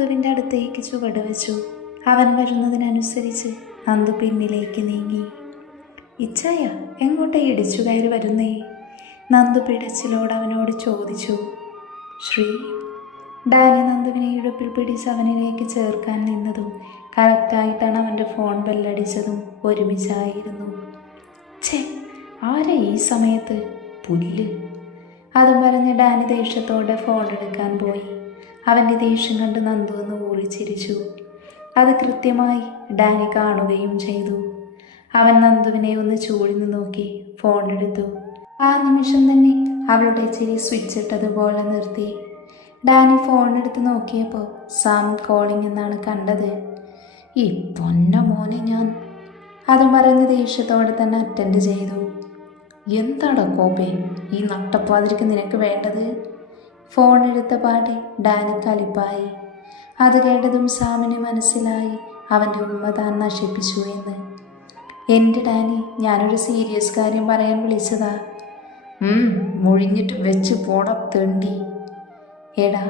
നന്ദുവിൻ്റെ അടുത്തേക്ക് ചുവട് വെച്ചു. അവൻ വരുന്നതിനനുസരിച്ച് നന്ദു പിന്നിലേക്ക് നീങ്ങി. ഇച്ചായ, എങ്ങോട്ടേ ഇടിച്ചു കയറി വരുന്നേ? നന്ദു പിടച്ചിലോട് അവനോട് ചോദിച്ചു. ശ്രീ. ഡാനി നന്ദുവിനെ ഇടുപ്പിൽ പിടിച്ച് അവനിലേക്ക് ചേർക്കാൻ നിന്നതും കറക്റ്റായിട്ടാണ് അവൻ്റെ ഫോൺ ബെല്ലടിച്ചതും ഒരുമിച്ചായിരുന്നു. ഛേ, ആരെ ഈ സമയത്ത്? പുല്ല്. അതും പറഞ്ഞ് ഡാനി ദേഷ്യത്തോടെ ഫോൺ എടുക്കാൻ പോയി. അവൻ്റെ ദേഷ്യം കണ്ട് നന്ദു ഒന്ന് ഊറിച്ചിരിച്ചു. അത് കൃത്യമായി ഡാനി കാണുകയും ചെയ്തു. അവൻ നന്ദുവിനെ ഒന്ന് ചൂഴ്ന്നു നോക്കി ഫോൺ എടുത്തു. ആ നിമിഷം തന്നെ അവളുടെ ചിരി സ്വിച്ച് ഇട്ടതുപോലെ നിർത്തി. ഡാനി ഫോൺ എടുത്ത് നോക്കിയപ്പോൾ സാം കോളിംഗ് എന്നാണ് കണ്ടത്. ഈ പൊന്ന മോനെ ഞാൻ. അതും പറഞ്ഞ് ദേഷ്യത്തോടെ തന്നെ അറ്റൻഡ് ചെയ്തു. എന്താടാ കോപ്പേ, ഈ നട്ടപ്പാതിരിക്ക് നിനക്ക് വേണ്ടത്? ഫോൺ എടുത്ത പാടെ ഡാനി കലിപ്പായി. അത് കേട്ടതും സാമിന് മനസ്സിലായി അവൻ്റെ ഉമ്മ താൻ നശിപ്പിച്ചു എന്ന്. എൻ്റെ ഡാനി, ഞാനൊരു സീരിയസ് കാര്യം പറയാൻ വിളിച്ചതാ. മുഴിഞ്ഞിട്ട് വെച്ച് പോടാ തെണ്ടി. എടാ,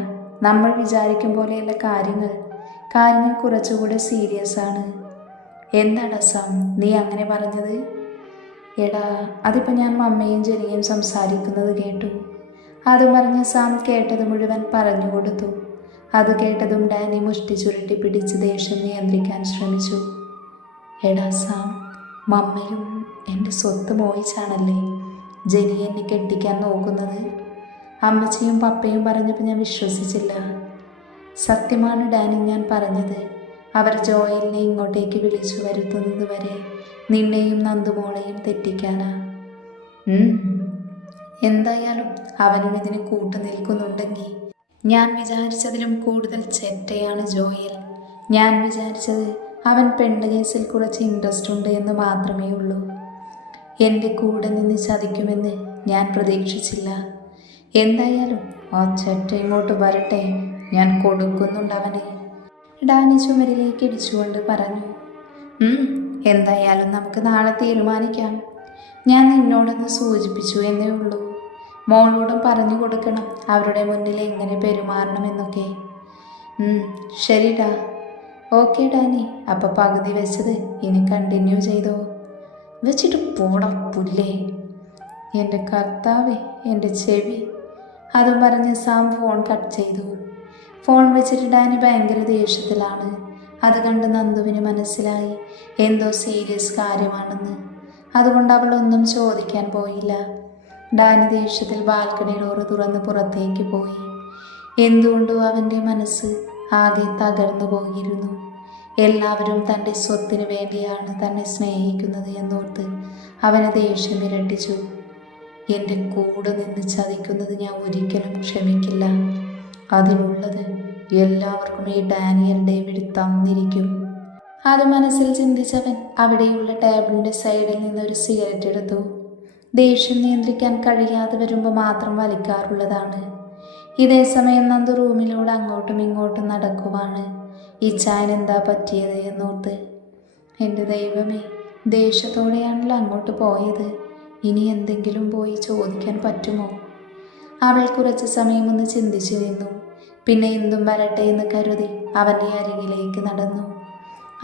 നമ്മൾ വിചാരിക്കും പോലെയല്ല കാര്യങ്ങൾ കുറച്ചുകൂടെ സീരിയസ് ആണ്. എന്താടാ സാം നീ അങ്ങനെ പറഞ്ഞത്? എടാ, അതിപ്പോൾ ഞാൻ മമ്മയും ജെനിയും സംസാരിക്കുന്നത് കേട്ടു. അത് പറഞ്ഞ് സാം കേട്ടത് മുഴുവൻ പറഞ്ഞു കൊടുത്തു. അത് കേട്ടതും ഡാനി മുഷ്ടി ചുരുട്ടി പിടിച്ച് ദേഷ്യം നിയന്ത്രിക്കാൻ ശ്രമിച്ചു. എടാ സാം, മമ്മയും എൻ്റെ സ്വത്ത് മോഹിച്ചാണല്ലേ ജെനി എന്നെ കെട്ടിക്കാൻ നോക്കുന്നത്. അമ്മച്ചിയും പപ്പയും പറഞ്ഞപ്പോൾ ഞാൻ വിശ്വസിച്ചില്ല. സത്യമാണ് ഡാനി ഞാൻ പറഞ്ഞത്. അവർ ജോയലിനെ ഇങ്ങോട്ടേക്ക് വിളിച്ചു വരുത്തുന്നത് വരെ നിന്നെയും നന്ദുമോളെയും തെറ്റിക്കാനാ. എന്തായാലും അവനും ഇതിന് കൂട്ടു നിൽക്കുന്നുണ്ടെങ്കിൽ ഞാൻ വിചാരിച്ചതിലും കൂടുതൽ ചെറ്റയാണ് ജോയൽ. ഞാൻ വിചാരിച്ചത് അവൻ പെണ്ണ് കേസിൽ കുറച്ച് ഇൻട്രസ്റ്റ് ഉണ്ട് എന്ന് മാത്രമേ ഉള്ളൂ. എൻ്റെ കൂടെ നിന്ന് ചതിക്കുമെന്ന് ഞാൻ പ്രതീക്ഷിച്ചില്ല. എന്തായാലും ആ ചെറ്റ ഇങ്ങോട്ട് വരട്ടെ, ഞാൻ കൊടുക്കുന്നുണ്ട് അവനെ. ഡാനി ചുമരിലേക്ക് ഇടിച്ചുകൊണ്ട് പറഞ്ഞു. എന്തായാലും നമുക്ക് നാളെ തീരുമാനിക്കാം. ഞാൻ നിന്നോടൊന്ന് സൂചിപ്പിച്ചു എന്നേ ഉള്ളൂ. മോളോടും പറഞ്ഞു കൊടുക്കണം അവരുടെ മുന്നിൽ എങ്ങനെ പെരുമാറണമെന്നൊക്കെ. ശരിടാ. ഓക്കെ ഡാനി, അപ്പം പകുതി വെച്ചത് ഇനി കണ്ടിന്യൂ ചെയ്തോ. വെച്ചിട്ട് പോടാ പുല്ലേ. എൻ്റെ കർത്താവേ, എൻ്റെ ചെവി. അതും പറഞ്ഞ് സാം ഫോൺ കട്ട് ചെയ്തു. ഫോൺ വെച്ചിട്ട് ഡാനി ഭയങ്കര ദേഷ്യത്തിലാണ്. അത് കണ്ട് നന്ദുവിന് മനസ്സിലായി എന്തോ സീരിയസ് കാര്യമാണെന്ന്. അതുകൊണ്ട് അവളൊന്നും ചോദിക്കാൻ പോയില്ല. ഡാനി ദേഷ്യത്തിൽ ബാൽക്കണി ഡോറ് തുറന്ന് പുറത്തേക്ക് പോയി. എന്തുകൊണ്ടോ അവൻ്റെ മനസ്സ് ആകെ തകർന്നു പോയിരുന്നു. എല്ലാവരും തൻ്റെ സ്വത്തിന് വേണ്ടിയാണ് തന്നെ സ്നേഹിക്കുന്നത് എന്നോർത്ത് അവന് ദേഷ്യം ഇരട്ടിച്ചു. എൻ്റെ കൂടെ നിന്ന് ചതിക്കുന്നത് ഞാൻ ഒരിക്കലും ക്ഷമിക്കില്ല. അതിനുള്ളത് എല്ലാവർക്കും ഈ ഡാനിയൽ ഡേവിഡ് തന്നിരിക്കും. അത് മനസ്സിൽ ചിന്തിച്ചവൻ അവിടെയുള്ള ടേബിളിൻ്റെ സൈഡിൽ നിന്നൊരു സിഗരറ്റ് എടുത്തു. ദേഷ്യം നിയന്ത്രിക്കാൻ കഴിയാതെ വരുമ്പോൾ മാത്രം വലിക്കാറുള്ളതാണ്. ഇതേ സമയം നന്ദു റൂമിലൂടെ അങ്ങോട്ടും ഇങ്ങോട്ടും നടക്കുവാണ്. ഇച്ചാൻ എന്താ പറ്റിയത് എന്നോർത്ത്. എൻ്റെ ദൈവമേ, ദേഷ്യത്തോടെയാണല്ലോ അങ്ങോട്ട് പോയത്. ഇനി എന്തെങ്കിലും പോയി ചോദിക്കാൻ പറ്റുമോ? അവൾ കുറച്ച് സമയം ഒന്ന് ചിന്തിച്ചു നിന്നു. പിന്നെ എന്തും വരട്ടെ എന്ന് കരുതി അവൻ്റെ അരികിലേക്ക് നടന്നു.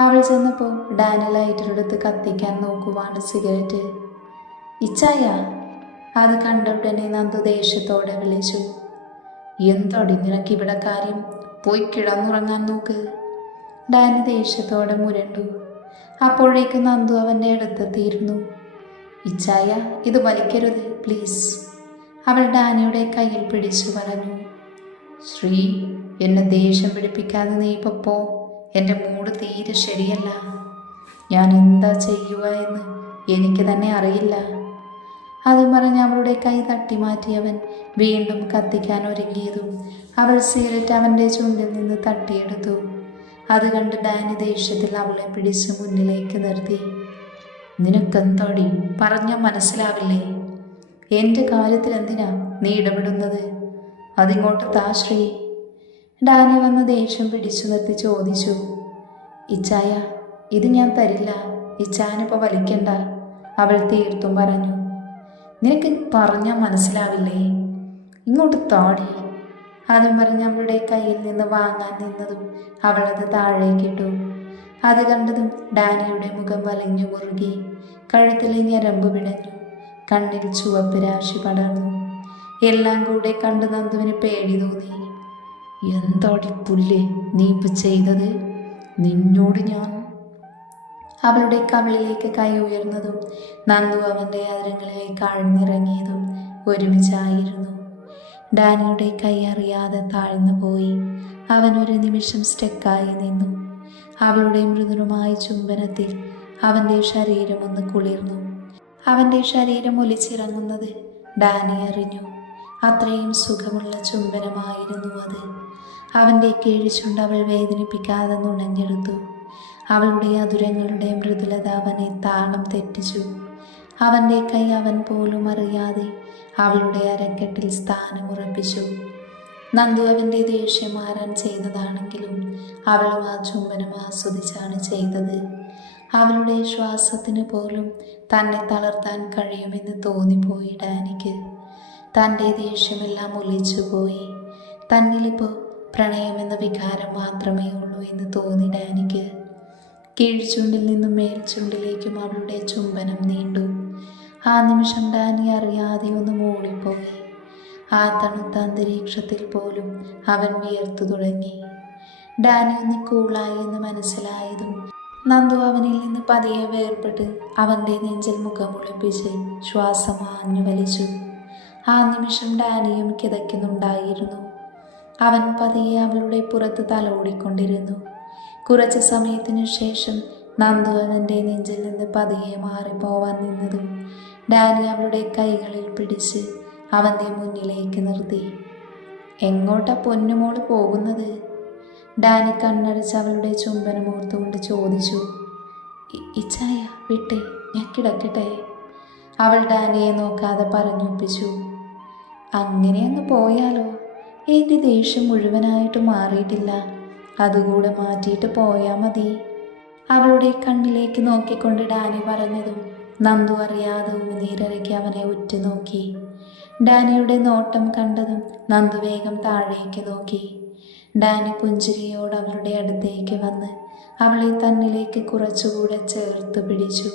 അവൾ ചെന്നപ്പോൾ ഡാനി ലൈറ്ററെടുത്ത് കത്തിക്കാൻ നോക്കുവാണ് സിഗരറ്റ്. ഇച്ചായ. അത് കണ്ട ഉടനെ നന്ദു ദേഷ്യത്തോടെ വിളിച്ചു. എന്താടി നിനക്ക് ഇവിടെ കാര്യം? പോയി കിടന്നുറങ്ങാൻ നോക്ക്. ഡാനി ദേഷ്യത്തോടെ മുരണ്ടു. അപ്പോഴേക്ക് നന്ദു അവൻ്റെ അടുത്തെത്തിയിരുന്നു. ഇച്ചായ, ഇത് വലിക്കരുത് പ്ലീസ്. അവൾ ഡാനിയുടെ കയ്യിൽ പിടിച്ചു പറഞ്ഞു. ശ്രീ, എന്നെ ദേഷ്യം പിടിപ്പിക്കാതെ നീ ഇപ്പോൾ പോ. എൻ്റെ മൂഡ് തീരെ ശരിയല്ല. ഞാൻ എന്താ ചെയ്യുക എന്ന് എനിക്ക് തന്നെ അറിയില്ല. അതും പറഞ്ഞ് അവളുടെ കൈ തട്ടി മാറ്റിയവൻ വീണ്ടും കത്തിക്കാൻ ഒരുങ്ങിയതും അവൾ സിഗരറ്റ് അവൻ്റെ ചുണ്ടിൽ നിന്ന് തട്ടിയെടുത്തു. അത് കണ്ട് ഡാനി ദേഷ്യത്തിൽ അവളെ പിടിച്ച് മുന്നിലേക്ക് നിർത്തി. നിനക്കെന്താടി പറഞ്ഞാൽ മനസ്സിലാവില്ലേ? എൻ്റെ കാര്യത്തിൽ എന്തിനാ നീ ഇടപെടുന്നത്? അതിങ്ങോട്ട് താ ശ്രീ. ഡാനി വന്ന് ദേഷ്യം പിടിച്ചു നിർത്തി ചോദിച്ചു. ഇച്ചായ, ഇത് ഞാൻ തരില്ല. ഇച്ചാനിപ്പോൾ വലിക്കണ്ട. അവൾ തീർത്തും പറഞ്ഞു. നിനക്ക് പറഞ്ഞാൽ മനസ്സിലാവില്ലേ? ഇങ്ങോട്ട് താടി. അതും പറഞ്ഞ് അവളുടെ കയ്യിൽ നിന്ന് വാങ്ങാൻ നിന്നതും അവളത് താഴേക്കിട്ടു. അത് കണ്ടതും ഡാനിയുടെ മുഖം വലഞ്ഞു മുറുകി, കഴുത്തിലെ ഞരമ്പ് പിടഞ്ഞു, കണ്ണിൽ ചുവപ്പ് രാശി പടർന്നു. എല്ലാം കൂടെ കണ്ടു നന്ദുവിന് പേടി തോന്നി. എന്താടി പുല്ല് നീ ഇപ്പൊ ചെയ്തത്? നിന്നോട് ഞാൻ... അവളുടെ കവിളിലേക്ക് കൈ ഉയർന്നതും നന്ദു അവൻ്റെ അതിരങ്ങളിലേക്ക് ആഴ്ന്നിറങ്ങിയതും ഒരുമിച്ചായിരുന്നു. ഡാനിയുടെ കൈ അറിയാതെ താഴ്ന്നു പോയി. അവൻ ഒരു നിമിഷം സ്റ്റെക്കായി നിന്നു. അവളുടെ മൃദുലമായ ചുംബനത്തിൽ അവൻ്റെ ശരീരം ഒന്ന് കുളിർന്നു. അവൻ്റെ ശരീരം ഒലിച്ചിറങ്ങുന്നത് ഡാനി അറിഞ്ഞു. അത്രയും സുഖമുള്ള ചുംബനമായിരുന്നു അത്. അവൻ്റെ കീഴിച്ചുണ്ട് അവൾ വേദനിപ്പിക്കാതെ നുണഞ്ഞെടുത്തു. അവളുടെ അതുരങ്ങളുടെ മൃദുലത അവനെ താളം തെറ്റിച്ചു. അവൻ്റെ കൈ അവൻ പോലും അറിയാതെ അവളുടെ അരക്കെട്ടിൽ സ്ഥാനമുറപ്പിച്ചു. നന്ദു അവൻ്റെ ദേഷ്യം മാറാൻ ചെയ്തതാണെങ്കിലും അവളും ആ ചുംബനം ആസ്വദിച്ചാണ് ചെയ്തത്. അവളുടെ ശ്വാസത്തിന് പോലും തന്നെ തളർത്താൻ കഴിയുമെന്ന് തോന്നിപ്പോയി ഡാനിക്ക്. തൻ്റെ ദേഷ്യമെല്ലാം ഒലിച്ചുപോയി. തന്നിലിപ്പോൾ പ്രണയമെന്ന വികാരം മാത്രമേ ഉള്ളൂ എന്ന് തോന്നി ഡാനിക്ക്. കീഴ്ചുണ്ടിൽ നിന്നും മേൽച്ചുണ്ടിലേക്കും അവളുടെ ചുംബനം നീണ്ടു. ആ നിമിഷം ഡാനി അറിയാതെ ഒന്ന് മൂളിപ്പോയി. ആ തണുത്ത അന്തരീക്ഷത്തിൽ പോലും അവൻ വിയർത്തു തുടങ്ങി. ഡാനി ഒന്ന് കൂളായി എന്ന് മനസ്സിലായതും നന്ദു അവനിൽ നിന്ന് പതിയെ വേർപെട്ട് അവൻ്റെ നെഞ്ചിൽ മുഖമൊളിപ്പിച്ച് ശ്വാസം ആഞ്ഞു വലിച്ചു. ആ നിമിഷം ഡാനിയും കിതയ്ക്കുന്നുണ്ടായിരുന്നു. അവൻ പതിയെ അവളുടെ പുറത്ത് തലോടിക്കൊണ്ടിരുന്നു. കുറച്ച് സമയത്തിനു ശേഷം നന്ദു അവൻ്റെ നെഞ്ചിൽ നിന്ന് പതിയെ മാറിപ്പോവാൻ നിന്നതും ഡാനി അവളുടെ കൈകളിൽ പിടിച്ച് അവൻ്റെ മുന്നിലേക്ക് നിർത്തി. എങ്ങോട്ടാ പൊന്നുമോള് പോകുന്നത്? ഡാനി കണ്ണടച്ച് അവളുടെ ചുംബനം ഓർത്തുകൊണ്ട് ചോദിച്ചു. ഇച്ചായ വിട്ടേ, ഞാൻ കിടക്കട്ടെ, അവൾ ഡാനിയെ നോക്കാതെ പറഞ്ഞൊപ്പിച്ചു. അങ്ങനെ അങ്ങ് പോയാലോ? എൻ്റെ ദേഷ്യം മുഴുവനായിട്ട് മാറിയിട്ടില്ല, അതുകൂടെ മാറ്റിയിട്ട് പോയാൽ മതി, അവളുടെ കണ്ണിലേക്ക് നോക്കിക്കൊണ്ട് ഡാനി പറഞ്ഞതും നന്ദു അറിയാതെ ഉമിനീരിറക്കി അവനെ ഉറ്റുനോക്കി. ഡാനിയുടെ നോട്ടം കണ്ടതും നന്ദു വേഗം താഴേക്ക് നോക്കി. ഡാനി പുഞ്ചിരിയോട് അവളുടെ അടുത്തേക്ക് വന്ന് അവളെ തന്നിലേക്ക് കുറച്ചുകൂടെ ചേർത്ത് പിടിച്ചു.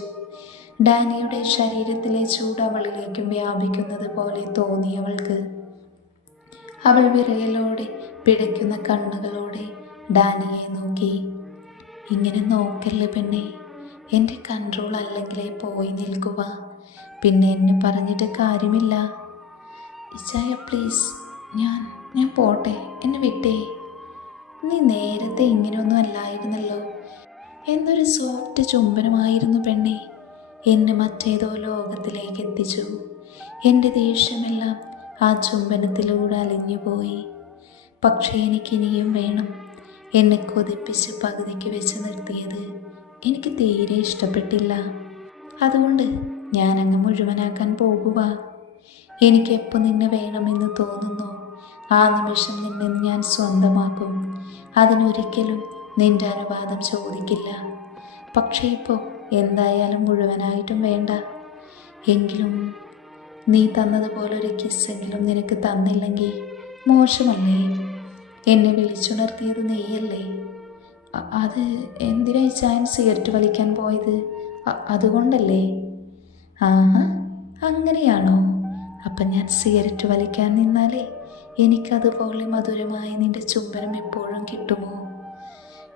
ഡാനിയുടെ ശരീരത്തിലെ ചൂട് അവളിലേക്കും വ്യാപിക്കുന്നത് പോലെ തോന്നി അവൾക്ക്. അവൾ വിറയലോടെ പിടയ്ക്കുന്ന കണ്ണുകളോടെ ഡാനിയെ നോക്കി. ഇങ്ങനെ നോക്കല്ലേ പെണ്ണെ, എൻ്റെ കൺട്രോൾ അല്ലെങ്കിലേ പോയി നിൽക്കുക, പിന്നെ എന്നെ പറഞ്ഞിട്ട് കാര്യമില്ല. ഇച്ചായ പ്ലീസ്, ഞാൻ പോട്ടെ, എന്നെ വിട്ടേ. നീ നേരത്തെ ഇങ്ങനെയൊന്നും അല്ലായിരുന്നല്ലോ. എന്നൊരു സോഫ്റ്റ് ചുംബനമായിരുന്നു പെണ്ണെ, എന്നെ മറ്റേതോ ലോകത്തിലേക്ക് എത്തിച്ചു. എൻ്റെ ദേഷ്യമെല്ലാം ആ ചുംബനത്തിലൂടെ അലിഞ്ഞുപോയി. പക്ഷേ എനിക്കിനിയും വേണം. എന്നെ കൊതിപ്പിച്ച് പകുതിക്ക് വെച്ച് നിർത്തിയത് എനിക്ക് തീരെ ഇഷ്ടപ്പെട്ടില്ല. അതുകൊണ്ട് ഞാനങ്ങ് മുഴുവനാക്കാൻ പോകുക. എനിക്കെപ്പോൾ നിന്നെ വേണമെന്ന് തോന്നുന്നു ആ നിമിഷം നിന്നെ ഞാൻ സ്വന്തമാക്കും. അതിനൊരിക്കലും നിന്റെ അനുവാദം ചോദിക്കില്ല. പക്ഷേ ഇപ്പോൾ എന്തായാലും മുഴുവനായിട്ടും വേണ്ട. എങ്കിലും നീ തന്നതുപോലൊരു കിസ്സെങ്കിലും നിനക്ക് തന്നില്ലെങ്കിൽ മോശമല്ലേ? എന്നെ വിളിച്ചുണർത്തിയത് നീയല്ലേ? അത് എന്തിനാ ചായൻ സിഗരറ്റ് വലിക്കാൻ പോയത്? അതുകൊണ്ടല്ലേ? ആഹാ, അങ്ങനെയാണോ? അപ്പം ഞാൻ സിഗരറ്റ് വലിക്കാൻ നിന്നാലേ എനിക്കതുപോലെ മധുരമായി നിന്റെ ചുംബനം എപ്പോഴും കിട്ടുമോ?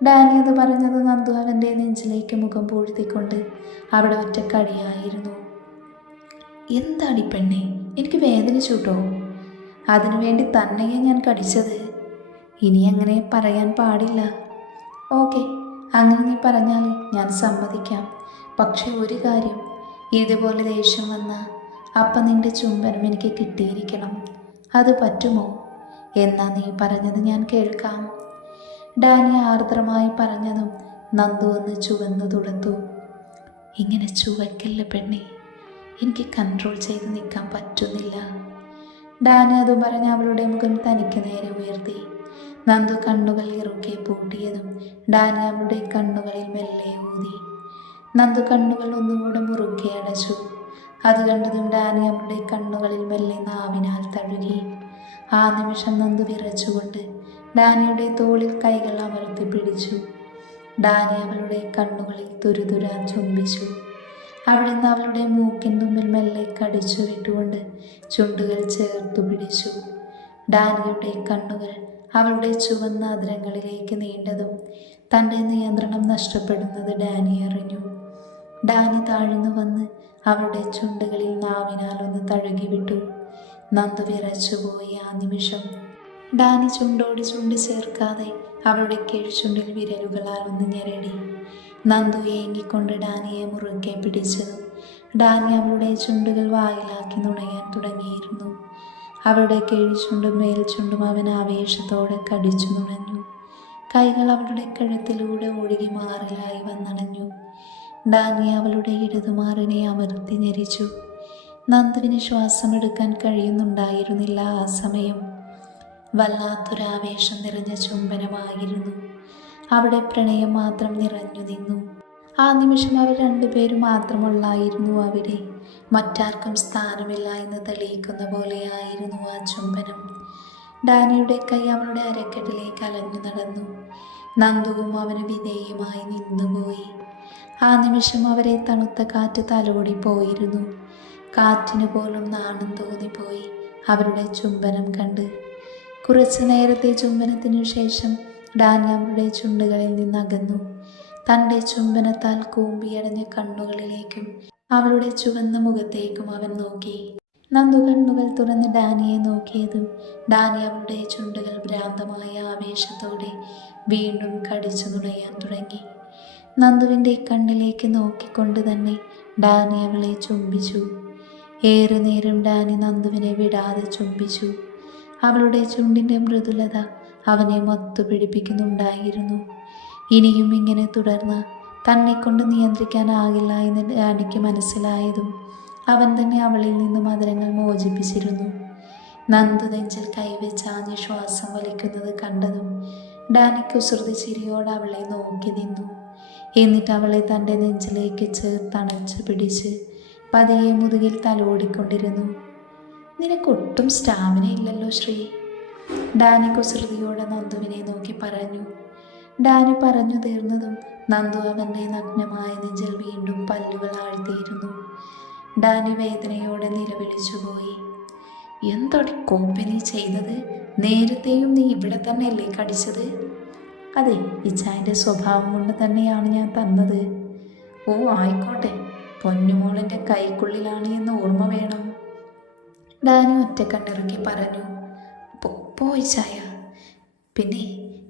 ഡാനി അത് പറഞ്ഞത് നന്ദു അവൻ്റെ നെഞ്ചിലേക്ക് മുഖം പൂഴ്ത്തിക്കൊണ്ട് അവിടെ ഒറ്റക്കടിയായിരുന്നു. എന്താടി പെണ്ണെ, എനിക്ക് വേദനിച്ചുട്ടോ? അതിനുവേണ്ടി തന്നെയാ ഞാൻ കടിച്ചത്. ഇനി അങ്ങനെ പറയാൻ പാടില്ല. ഓക്കെ, അങ്ങനെ നീ പറഞ്ഞാൽ ഞാൻ സമ്മതിക്കാം. പക്ഷെ ഒരു കാര്യം, ഇതുപോലെ ദേഷ്യം വന്നാൽ അപ്പം നിന്റെ ചുംബനം എനിക്ക് കിട്ടിയിരിക്കണം. അത് പറ്റുമോ? എന്നാ നീ പറഞ്ഞത് ഞാൻ കേൾക്കാം. ഡാനി ആർദ്രമായി പറഞ്ഞതും നന്ദു ഒന്ന് ചുവന്നു തുടുത്തു. ഇങ്ങനെ ചുവക്കല്ല പെണ്ണെ, എനിക്ക് കൺട്രോൾ ചെയ്ത് നിൽക്കാൻ പറ്റുന്നില്ല. ഡാനി അതും പറഞ്ഞ് അവളുടെ മുഖം തനിക്ക് നേരെ ഉയർത്തി. നന്ദു കണ്ണുകൾ ഇറുക്കെ പൂട്ടിയതും ഡാനി അവളുടെ കണ്ണുകളിൽ മെല്ലെ ഊതി. നന്ദു കണ്ണുകൾ ഒന്നുകൂടെ മുറുക്കെ അടച്ചു. അത് കണ്ടതും ഡാനി അവളുടെ കണ്ണുകളിൽ മെല്ലെ നാവിനാൽ തഴുകി. ആ നിമിഷം നന്ദു വിറച്ചുകൊണ്ട് ഡാനിയുടെ തോളിൽ കൈകൾ അമർത്തി പിടിച്ചു. ഡാനി അവളുടെ കണ്ണുകളിൽ തുരുതുരാ ചുംബിച്ചു. അവിടുന്ന് അവളുടെ മൂക്കിൻ തുമ്പിൽ മെല്ലെ കടിച്ചു വിട്ടുകൊണ്ട് ചുണ്ടുകൾ ചേർത്തു പിടിച്ചു. ഡാനിയുടെ കണ്ണുകൾ അവളുടെ ചുവന്ന അതിരങ്ങളിലേക്ക് നീണ്ടതും തൻ്റെ നിയന്ത്രണം നഷ്ടപ്പെടുന്നത് ഡാനി അറിഞ്ഞു. ഡാനി താഴ്ന്നു വന്ന് അവളുടെ ചുണ്ടുകളിൽ നാവിനാൽ ഒന്ന് തഴുകി വിട്ടു. നന്ദു വിറച്ചുപോയി ആ നിമിഷം. ഡാനി ചുണ്ടോട് ചുണ്ട് ചേർക്കാതെ അവളുടെ കീഴ്ചുണ്ടിൽ വിരലുകളാൽ ഒന്ന് ഞെരടി. നന്ദു ഏങ്ങിക്കൊണ്ട് ഡാനിയെ മുറുകെ പിടിച്ചതും ഡാനി അവളുടെ ചുണ്ടുകൾ വായിലാക്കി നുണയാൻ തുടങ്ങിയിരുന്നു. അവളുടെ കീഴ്ചുണ്ടും മേൽചുണ്ടും അവൻ ആവേശത്തോടെ കടിച്ചു നുണഞ്ഞു. കൈകൾ അവളുടെ കഴുത്തിലൂടെ ഒഴുകി മാറിലായി വന്നണഞ്ഞു. ഡാനി അവളുടെ ഇടതുമാറിനെ അമർത്തി ഞെരിച്ചു. നന്ദുവിന് ശ്വാസമെടുക്കാൻ കഴിയുന്നുണ്ടായിരുന്നില്ല ആ സമയം. വല്ലാത്തൊരാവേശം നിറഞ്ഞ ചുംബനമായിരുന്നു. അവിടെ പ്രണയം മാത്രം നിറഞ്ഞു നിന്നു. ആ നിമിഷം അവർ രണ്ടുപേരും മാത്രമുള്ളായിരുന്നു അവിടെ. മറ്റാർക്കും സ്ഥാനമില്ല എന്ന് തെളിയിക്കുന്ന പോലെയായിരുന്നു ആ ചുംബനം. ഡാനിയുടെ കൈ അവളുടെ അരക്കെട്ടിലേക്ക് അലഞ്ഞു നടന്നു. നന്ദുവും അവന് വിധേയമായി നിന്നുപോയി. ആ നിമിഷം അവരെ തണുത്ത കാറ്റ് തലോടിപ്പോയിരുന്നു. കാറ്റിന് പോലും നാണം തോന്നിപ്പോയി അവരുടെ ചുംബനം കണ്ട്. കുറച്ചു നേരത്തെ ചുംബനത്തിനു ശേഷം ഡാനി അവളുടെ ചുണ്ടുകളിൽ നിന്നകന്നു. തൻ്റെ ചുംബനത്താൽ കൂമ്പിയടഞ്ഞ കണ്ണുകളിലേക്കും അവളുടെ ചുവന്ന മുഖത്തേക്കും അവൻ നോക്കി. നന്ദു കണ്ണുകൾ തുറന്ന് ഡാനിയെ നോക്കിയതും ഡാനി അവളുടെ ചുണ്ടുകൾ ഭ്രാന്തമായ ആവേശത്തോടെ വീണ്ടും കടിച്ചു നുണയാൻ തുടങ്ങി. നന്ദുവിൻ്റെ കണ്ണിലേക്ക് നോക്കിക്കൊണ്ട് തന്നെ ഡാനി അവളെ ചുംബിച്ചു. ഏറെ നേരം ഡാനി നന്ദുവിനെ വിടാതെ ചുംബിച്ചു. അവളുടെ ചുണ്ടിൻ്റെ മൃദുലത അവനെ മൊത്തു പിടിപ്പിക്കുന്നുണ്ടായിരുന്നു. ഇനിയും ഇങ്ങനെ തുടർന്ന് തന്നെ കൊണ്ട് നിയന്ത്രിക്കാനാകില്ല എന്ന് ഡാനിക്ക് മനസ്സിലായതും അവൻ തന്നെ അവളിൽ നിന്നും മധുരങ്ങൾ മോചിപ്പിച്ചിരുന്നു. നന്ദു നെഞ്ചിൽ കൈവച്ചാഞ്ഞ് ശ്വാസം വലിക്കുന്നത് കണ്ടതും ഡാനി കുസൃതി ചിരിയോട് അവളെ നോക്കി നിന്നു. എന്നിട്ട് അവളെ തൻ്റെ നെഞ്ചിലേക്ക് ചേർത്തണച്ച് പിടിച്ച് പതിയെ മുതുകിൽ തലോടിക്കൊണ്ടിരുന്നു. നിനക്കൊട്ടും സ്റ്റാമിന ഇല്ലല്ലോ ശ്രീ, ഡാനി കുസൃതിയോടെ നന്ദുവിനെ നോക്കി പറഞ്ഞു. ഡാനി പറഞ്ഞു തീർന്നതും നന്ദു അവൻ്റെ നഗ്നമായ നെഞ്ചിൽ വീണ്ടും പല്ലുകൾ ആഴ്ത്തിയിരുന്നു. ഡാനി വേദനയോടെ നിലവിളിച്ചുപോയി. എന്തൊടി കോപ്പനി ചെയ്തത്? നേരത്തെയും നീ ഇവിടെ തന്നെയല്ലേ കടിച്ചത്? അതെ, ഇച്ചായൻ്റെ സ്വഭാവം കൊണ്ട് തന്നെയാണ് ഞാൻ തന്നത്. ഓ ആയിക്കോട്ടെ, പൊന്നുമോളെൻ്റെ കൈക്കുള്ളിലാണ് എന്ന് ഓർമ്മ വേണം, ഡാനി ഒറ്റക്കണ്ണിറുക്കി പറഞ്ഞു. പോയി ചായ, പിന്നെ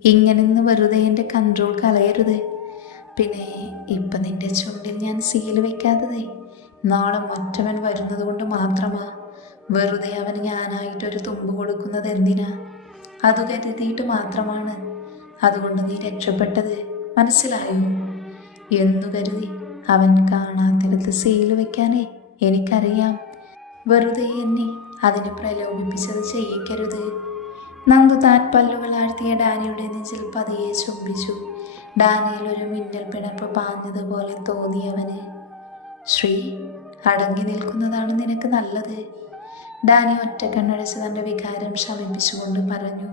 ഇങ്ങനെ നിന്ന് വെറുതെ എൻ്റെ കൺട്രോൾ കളയരുത്. പിന്നെ ഇപ്പം നിൻ്റെ ചുണ്ടിൽ ഞാൻ സീൽ വയ്ക്കാത്തതേ നാളെ മറ്റവൻ വരുന്നത് കൊണ്ട് മാത്രമാ. വെറുതെ അവന് ഞാനായിട്ടൊരു തുമ്പ് കൊടുക്കുന്നത് എന്തിനാ? അത് കരുതിയിട്ട് മാത്രമാണ്. അതുകൊണ്ട് നീ രക്ഷപ്പെട്ടത്, മനസ്സിലായോ? എന്നു കരുതി അവൻ കാണാത്തിടത്ത് സീൽ വയ്ക്കാനേ എനിക്കറിയാം. വെറുതെ എന്നെ അതിനെ പ്രലോഭിപ്പിച്ചത് ചെയ്യിക്കരുത്. നന്ദു താൻ പല്ലുകൾ ആഴ്ത്തിയ ഡാനിയുടെ നെഞ്ചിൽ പതിയെ ചുംബിച്ചു. ഡാനിയിൽ ഒരു മിന്നൽ പിണപ്പ് പാഞ്ഞതുപോലെ തോന്നിയവന്. ശ്രീ, അടങ്ങി നിൽക്കുന്നതാണ് നിനക്ക് നല്ലത്, ഡാനി ഒറ്റ കണ്ണടച്ച് തൻ്റെ വികാരം ശമിപ്പിച്ചുകൊണ്ട് പറഞ്ഞു.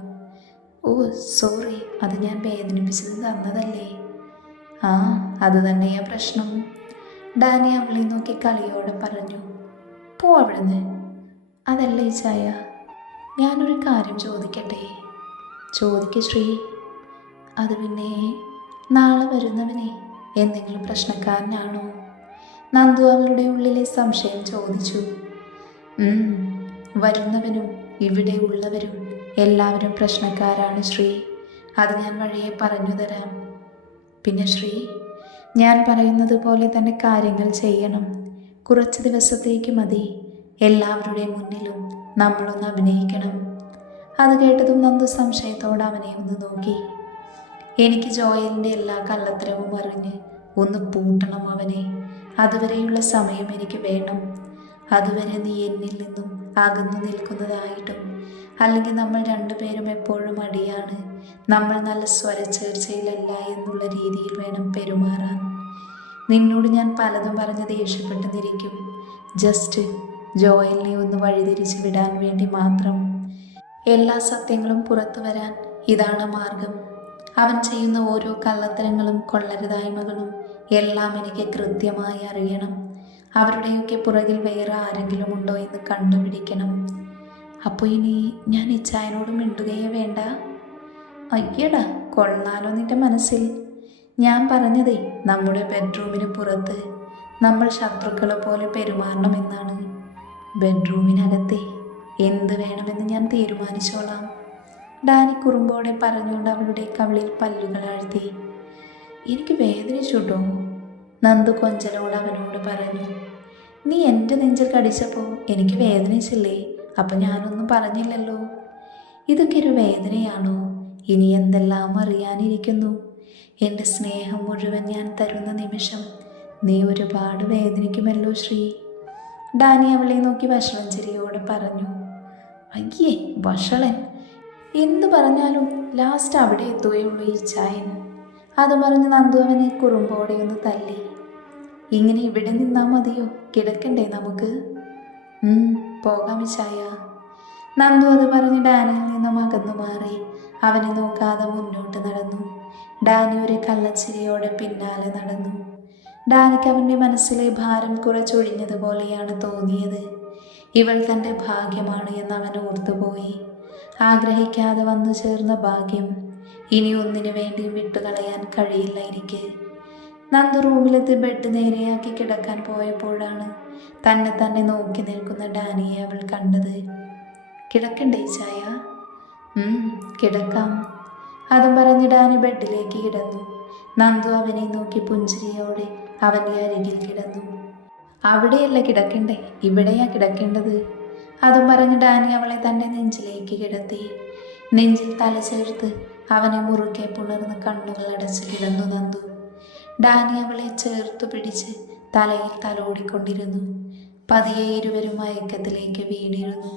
ഓ സോറി, അത് ഞാൻ വേദനിപ്പിച്ചത് തന്നതല്ലേ. ആ, അത് തന്നെയാ പ്രശ്നം, ഡാനി അവളെ നോക്കി കളിയോടെ പറഞ്ഞു. പോ അവിടുന്ന്. അതല്ലേ ചായ, ഞാനൊരു കാര്യം ചോദിക്കട്ടെ? ചോദിക്ക് ശ്രീ. അത് പിന്നെ നാളെ വരുന്നവനെ എന്തെങ്കിലും പ്രശ്നക്കാരനാണോ? നന്ദു അവളുടെ ഉള്ളിലെ സംശയം ചോദിച്ചു. വരുന്നവനും ഇവിടെ ഉള്ളവരും എല്ലാവരും പ്രശ്നക്കാരാണ് ശ്രീ, അത് ഞാൻ വഴിയെ പറഞ്ഞു തരാം. പിന്നെ ശ്രീ, ഞാൻ പറയുന്നത് പോലെ തന്നെ കാര്യങ്ങൾ ചെയ്യണം. കുറച്ച് ദിവസത്തേക്ക് മതി. എല്ലാവരുടെയും മുന്നിലും നമ്മളൊന്ന് അഭിനയിക്കണം. അത് കേട്ടതും നന്ദു സംശയത്തോടെ അവനെ ഒന്ന് നോക്കി. എനിക്ക് ജോയലിൻ്റെ എല്ലാ കള്ളത്തരവും അറിഞ്ഞ് ഒന്ന് പൂട്ടണം അവനെ. അതുവരെയുള്ള സമയം എനിക്ക് വേണം. അതുവരെ നീ എന്നിൽ നിന്നും അകന്നു നിൽക്കുന്നതായിട്ടും, അല്ലെങ്കിൽ നമ്മൾ രണ്ടുപേരും എപ്പോഴും അടിയാണ്, നമ്മൾ നല്ല സ്വരച്ചേർച്ചയിലല്ല എന്നുള്ള രീതിയിൽ വേണം പെരുമാറാൻ. നിന്നോട് ഞാൻ പലതും പറഞ്ഞ് ദേഷ്യപ്പെട്ടെന്നിരിക്കും. ജസ്റ്റ് ജോയലിനെ ഒന്ന് വഴിതിരിച്ച് വിടാൻ വേണ്ടി മാത്രം. എല്ലാ സത്യങ്ങളും പുറത്തു വരാൻ ഇതാണ് മാർഗം. അവൻ ചെയ്യുന്ന ഓരോ കള്ളത്തരങ്ങളും കൊള്ളരുതായ്മകളും എല്ലാം എനിക്ക് കൃത്യമായി അറിയണം. അവരുടെയൊക്കെ പുറകിൽ വേറെ ആരെങ്കിലും ഉണ്ടോ എന്ന് കണ്ടുപിടിക്കണം. അപ്പോൾ ഇനി ഞാൻ ഇച്ചായനോട് മിണ്ടുകയേ വേണ്ട? അയ്യടാ, കൊള്ളാലോ നിന്റെ മനസ്സിൽ. ഞാൻ പറഞ്ഞതേ നമ്മുടെ ബെഡ്റൂമിന് പുറത്ത് നമ്മൾ ശത്രുക്കളെ പോലെ പെരുമാറണമെന്നാണ്. ബെഡ്റൂമിനകത്തെ എന്ത് വേണമെന്ന് ഞാൻ തീരുമാനിച്ചോളാം. ഡാനി കുറുമ്പോടെ പറഞ്ഞുകൊണ്ട് അവളുടെ കവിളിൽ പല്ലുകൾ ആഴ്ത്തി. എനിക്ക് വേദനിച്ചുട്ടോ, നന്ദു കൊഞ്ചലോട് അവനോട് പറഞ്ഞു. നീ എൻ്റെ നെഞ്ചിൽ കടിച്ചപ്പോൾ എനിക്ക് വേദനിച്ചില്ലേ? അപ്പം ഞാനൊന്നും പറഞ്ഞില്ലല്ലോ. ഇതൊക്കെ ഒരു വേദനയാണോ? ഇനി എന്തെല്ലാം അറിയാനിരിക്കുന്നു. എൻ്റെ സ്നേഹം മുഴുവൻ ഞാൻ തരുന്ന നിമിഷം നീ ഒരുപാട് വേദനിക്കുമല്ലോ ശ്രീ. ഡാനി അവളെ നോക്കി വഷളൻ ചിരിയോട് പറഞ്ഞു. അയ്യേ വഷളൻ, എന്തു പറഞ്ഞാലും ലാസ്റ്റ് അവിടെ എത്തുകയുള്ളൂ ഈ ചായൻ. അത് പറഞ്ഞ് നന്ദു അവനെ കുറുമ്പോടെ ഒന്ന് തല്ലി. ഇങ്ങനെ ഇവിടെ നിന്നാ മതിയോ? കിടക്കണ്ടേ നമുക്ക്? പോകാം ചായ. നന്ദു അത് പറഞ്ഞ് ഡാനിയിൽ നിന്നും അകന്നു മാറി അവനെ നോക്കാതെ മുന്നോട്ട് നടന്നു. ഡാനി ഒരു കള്ളച്ചിരിയോടെ പിന്നാലെ നടന്നു. ഡാനിക്ക് അവൻ്റെ മനസ്സിലെ ഭാരം കുറച്ചൊഴിഞ്ഞതുപോലെയാണ് തോന്നിയത്. ഇവൾ തൻ്റെ ഭാഗ്യമാണ് എന്ന് അവൻ ഓർത്തുപോയി. ആഗ്രഹിക്കാതെ വന്നു ചേർന്ന ഭാഗ്യം ഇനി ഒന്നിനു വേണ്ടിയും വിട്ടുകളയാൻ കഴിയില്ല എനിക്ക്. നന്ദു റൂമിലെത്തി ബെഡ് നേരെയാക്കി കിടക്കാൻ പോയപ്പോഴാണ് തന്നെ നോക്കി നിൽക്കുന്ന ഡാനിയെ അവൾ കണ്ടത്. കിടക്കണ്ടേ ചായ? കിടക്കാം. അതും പറഞ്ഞ് ഡാനി ബെഡിലേക്ക് കിടന്നു. നന്ദു അവനെ നോക്കി പുഞ്ചിരിയോടെ അവൻ്റെ അരികിൽ കിടന്നു. അവിടെയല്ല കിടക്കണ്ടേ, ഇവിടെയാ കിടക്കേണ്ടത്. അതും പറഞ്ഞ് ഡാനി അവളെ തൻ്റെ നെഞ്ചിലേക്ക് കിടത്തി. നെഞ്ചിൽ തല ചേർത്ത് അവനെ മുറുകെ പുണർന്ന് കണ്ണുകൾ അടച്ച് കിടന്നു നന്ദു. ഡാനി അവളെ ചേർത്തു പിടിച്ച് തലയിൽ തലോടിക്കൊണ്ടിരുന്നു. പതിയെ ഇരുവരും മയക്കത്തിലേക്ക് വീണിരുന്നു.